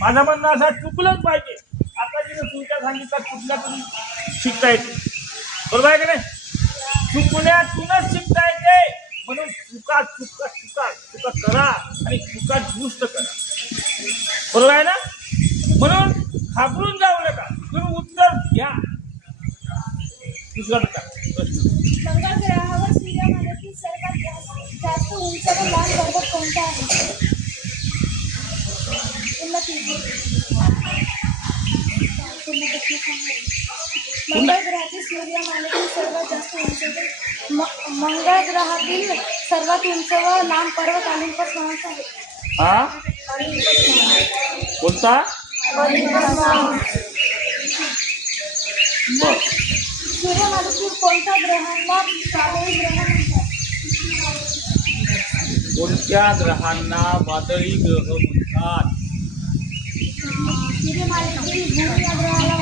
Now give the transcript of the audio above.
माझं म्हणणं असं चुकलंच पाहिजे. आता जिने तुमच्या सांगितलं कुठल्या तरी शिकता येते, बरोबर आहे का नाही? चुकण्यातूनच शिकता येते. म्हणून चुका चुका चुका चुका करा आणि चुका दुरुस्त करा, बरोबर आहे ना? म्हणून घाबरून जाऊ नका, तुम्ही उत्तर घ्या. दुसरा प्रश्न, मंगळ ग्रहावर सूर्यमालेतील सर्वात जास्त उंच व लांब पर्वत कोणता आहे? मंगळ ग्रहातील सूर्यमालेतील सर्वात जास्त उंच मंगळ ग्रहातील सर्वात उंच व लांब पर्वत ऑलिम्पस माउंट आहे. हा कोणता? बर. सूर्यमालेतील कोणत्या ग्रहांना वादळी ग्रह म्हणतात? कोणत्या ग्रहांना वादळी ग्रह म्हणतात? सूर्यमालेतील भूमी या ग्रहाला